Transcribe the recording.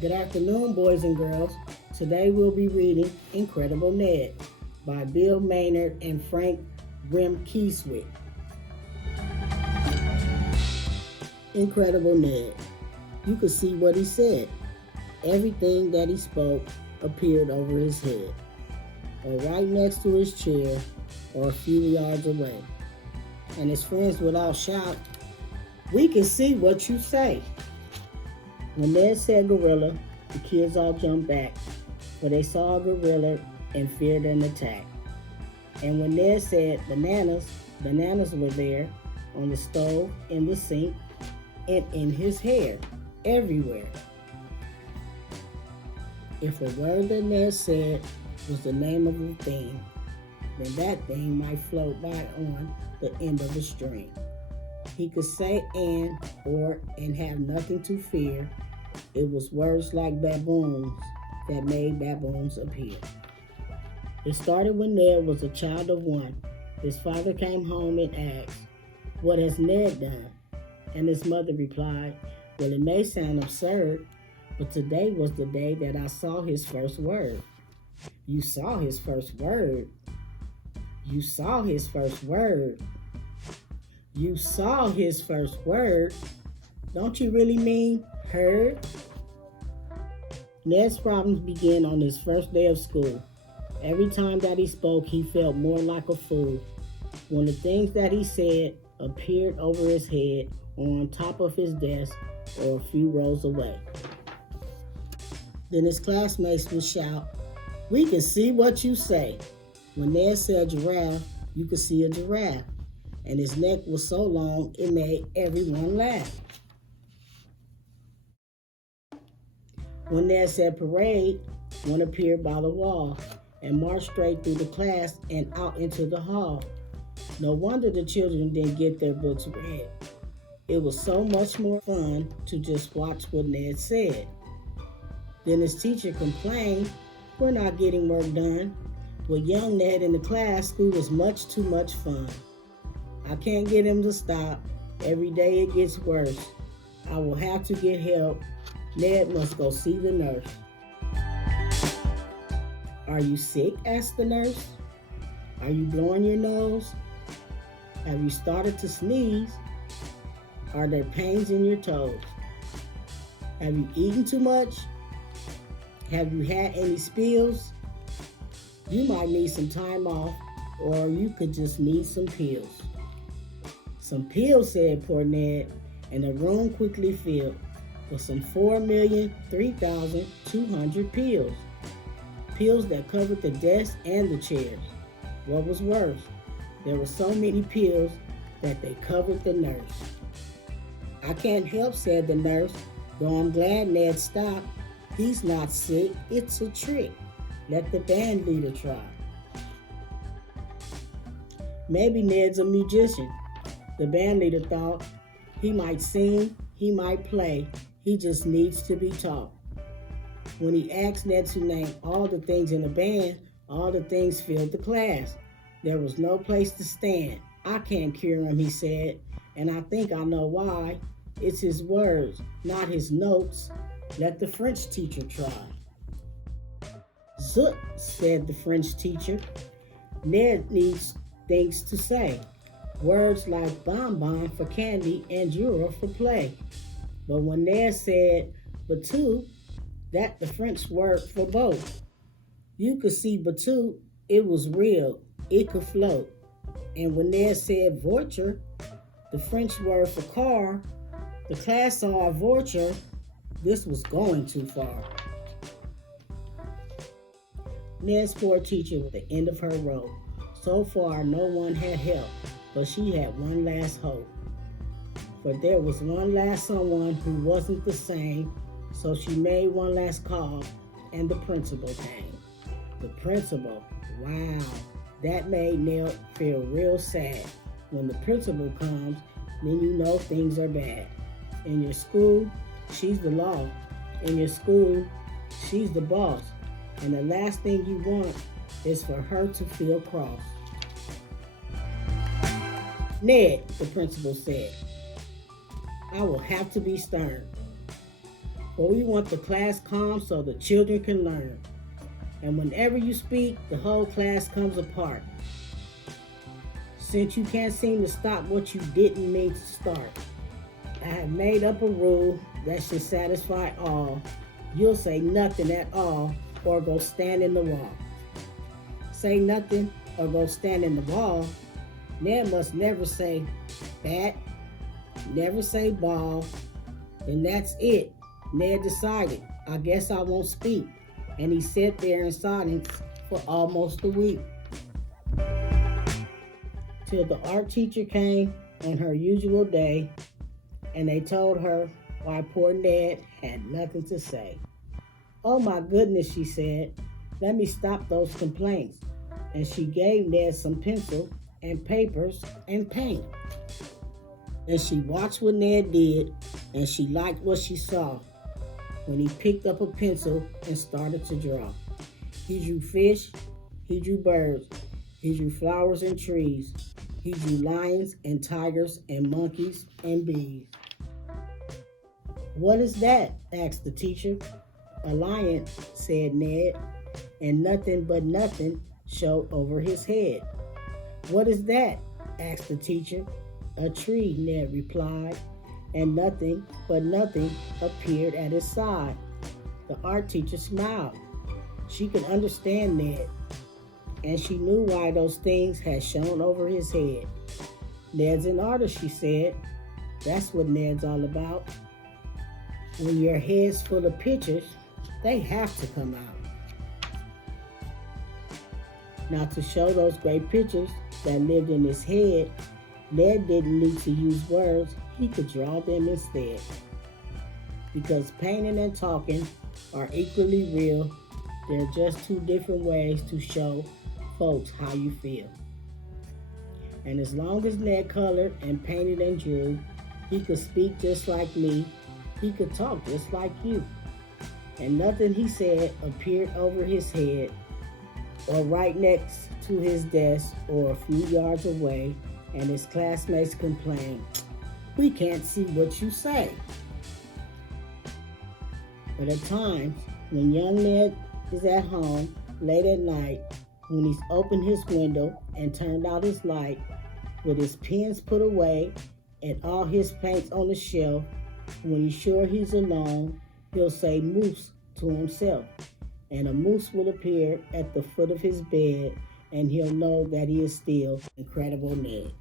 Good afternoon, boys and girls. Today we'll be reading Incredible Ned by Bill Maynard and Frank Keeswick. Incredible Ned. You could see what he said. Everything that he spoke appeared over his head, or right next to his chair, or a few yards away. And his friends would all shout, "We can see what you say." When Ned said gorilla, the kids all jumped back, for they saw a gorilla and feared an attack. And when Ned said bananas, bananas were there on the stove, in the sink, and in his hair, everywhere. If a word that Ned said was the name of a thing, then that thing might float by on the end of a string. He could say and, or, and have nothing to fear. It was words like baboons that made baboons appear. It started when Ned was a child of one. His father came home and asked, "What has Ned done?" And his mother replied, "Well, it may sound absurd, but today was the day that I saw his first word." "You saw his first word? You saw his first word? You saw his first word? Don't you really mean heard?" Ned's problems began on his first day of school. Every time that he spoke, he felt more like a fool. When the things that he said appeared over his head or on top of his desk or a few rows away. Then his classmates would shout, "We can see what you say." When Ned said giraffe, you could see a giraffe, and his neck was so long it made everyone laugh. When Ned said parade, one appeared by the wall and marched straight through the class and out into the hall. No wonder the children didn't get their books read. It was so much more fun to just watch what Ned said. Then his teacher complained, "We're not getting work done." With young Ned in the class, school was much too much fun. "I can't get him to stop. Every day it gets worse. I will have to get help. Ned must go see the nurse." "Are you sick?" asked the nurse. "Are you blowing your nose? Have you started to sneeze? Are there pains in your toes? Have you eaten too much? Have you had any spills? You might need some time off, or you could just need some pills." "Some pills," said poor Ned, and the room quickly filled with some 4,003,200 pills. Pills that covered the desk and the chairs. What was worse, there were so many pills that they covered the nurse. "I can't help," said the nurse, "though I'm glad Ned stopped. He's not sick, it's a trick. Let the band leader try." Maybe Ned's a musician. The band leader thought. He might sing, he might play, he just needs to be taught. When he asked Ned to name all the things in the band, all the things filled the class. There was no place to stand. "I can't cure him," he said, "and I think I know why. It's his words, not his notes. Let the French teacher try." "Zut," said the French teacher. "Ned needs things to say. Words like bonbon for candy and jura for play." But when Ned said bateau, that the French word for boat, you could see bateau, it was real, it could float. And when Ned said voiture, the French word for car, the class saw a voiture. This was going too far. Ned's poor teacher was at the end of her rope. So far, no one had help, but she had one last hope. For there was one last someone who wasn't the same, so she made one last call, and the principal came. The principal, wow, that made Ned feel real sad. When the principal comes, then you know things are bad. In your school, she's the law. In your school, she's the boss. And the last thing you want is for her to feel cross. "Ned," the principal said, "I will have to be stern. But we want the class calm so the children can learn. And whenever you speak, the whole class comes apart. Since you can't seem to stop what you didn't mean to start, I have made up a rule that should satisfy all. You'll say nothing at all or go stand in the wall. Say nothing or go stand in the wall. Ned must never say bat, never say ball. And that's it. Ned decided, I guess I won't speak. And he sat there in silence for almost a week. Till the art teacher came on her usual day, and they told her why poor Ned had nothing to say. Oh my goodness, she said, let me stop those complaints. And she gave Ned some pencil and papers and paint. And she watched what Ned did, and she liked what she saw when he picked up a pencil and started to draw. He drew fish, he drew birds, he drew flowers and trees, he drew lions and tigers and monkeys and bees. What is that? Asked the teacher. A lion, said Ned, and nothing but nothing showed over his head. What is that? Asked the teacher. A tree, Ned replied, and nothing but nothing appeared at his side. The art teacher smiled. She could understand Ned, and she knew why those things had shown over his head. Ned's an artist, she said. That's what Ned's all about. When your head's full of pictures, they have to come out. Now, to show those great pictures that lived in his head, Ned didn't need to use words. He could draw them instead. Because painting and talking are equally real. They're just two different ways to show folks how you feel. And as long as Ned colored and painted and drew, he could speak just like me. He could talk just like you. And nothing he said appeared over his head or right next to his desk or a few yards away, and his classmates complained, we can't see what you say. But at times, when young Ned is at home late at night, when he's opened his window and turned out his light, with his pens put away and all his paints on the shelf, when he's sure he's alone, he'll say moose to himself, and a moose will appear at the foot of his bed, and he'll know that he is still Incredible Ned.